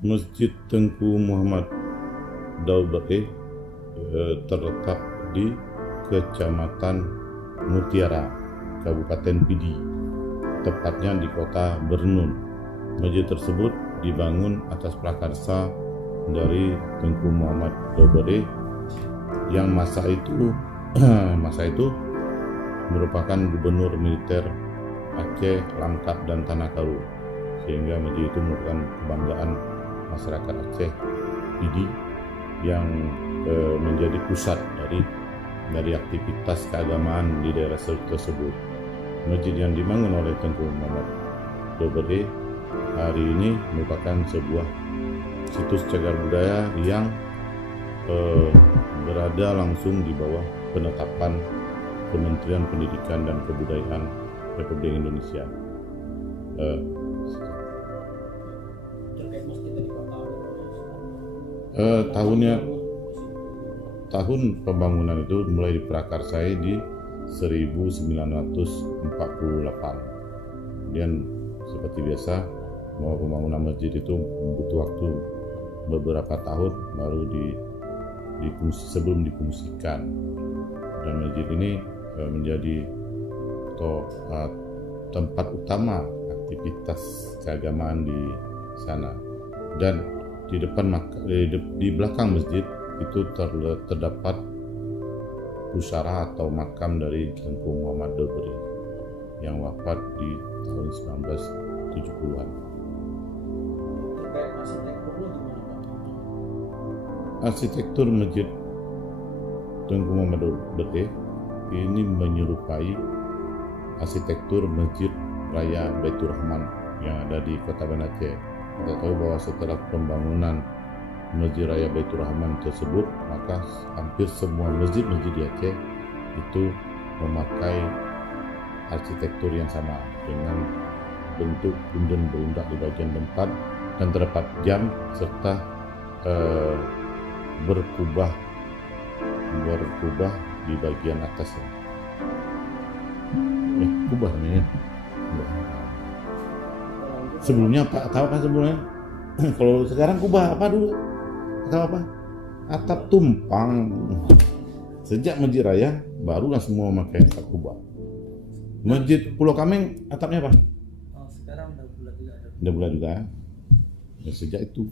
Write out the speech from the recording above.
Masjid Tengku Muhammad Daubere terletak di Kecamatan Mutiara, Kabupaten Pidi, tepatnya di kota Bernun. Masjid tersebut dibangun atas prakarsa dari Tengku Muhammad Daubere yang masa itu merupakan gubernur militer Aceh, Langkat, dan Tanah Karo, sehingga masjid itu merupakan kebanggaan masyarakat Aceh Pidi yang menjadi pusat dari aktivitas keagamaan di daerah tersebut. Masjid yang dibangun oleh Tengku Muhammad Daubere hari ini merupakan sebuah situs cagar budaya yang berada langsung di bawah penetapan Kementerian Pendidikan dan Kebudayaan Republik Indonesia. Tahun pembangunan itu mulai diprakarsai di 1948. Kemudian seperti biasa, bahwa pembangunan masjid itu butuh waktu beberapa tahun baru sebelum difungsikan. Dan masjid ini menjadi tempat utama aktivitas keagamaan di sana. Dan di belakang masjid itu terdapat pusara atau makam dari Tengku Muhammad Daubere yang wafat di tahun 1970-an. Arsitektur masjid Tengku Muhammad Daubere ini menyerupai arsitektur Masjid Raya Baitur Rahman yang ada di Kota Banda Aceh. Kita tahu bahwa setelah pembangunan Masjid Raya Baitur Rahman tersebut, maka hampir semua masjid-masjid di Aceh itu memakai arsitektur yang sama dengan bentuk bunden berundak di bagian depan dan terdapat jam serta berkubah di bagian atasnya. Kubah nih. Sebelumnya tahu kan sebelumnya? Kalau sekarang kubah apa dulu? Tahu apa? Atap tumpang. Sejak Masjid Raya barulah semua memakai atap kubah. Masjid Pulau Kameng atapnya apa? Sekarang udah bulat juga. Udah bulat juga. Ya, sejak itu.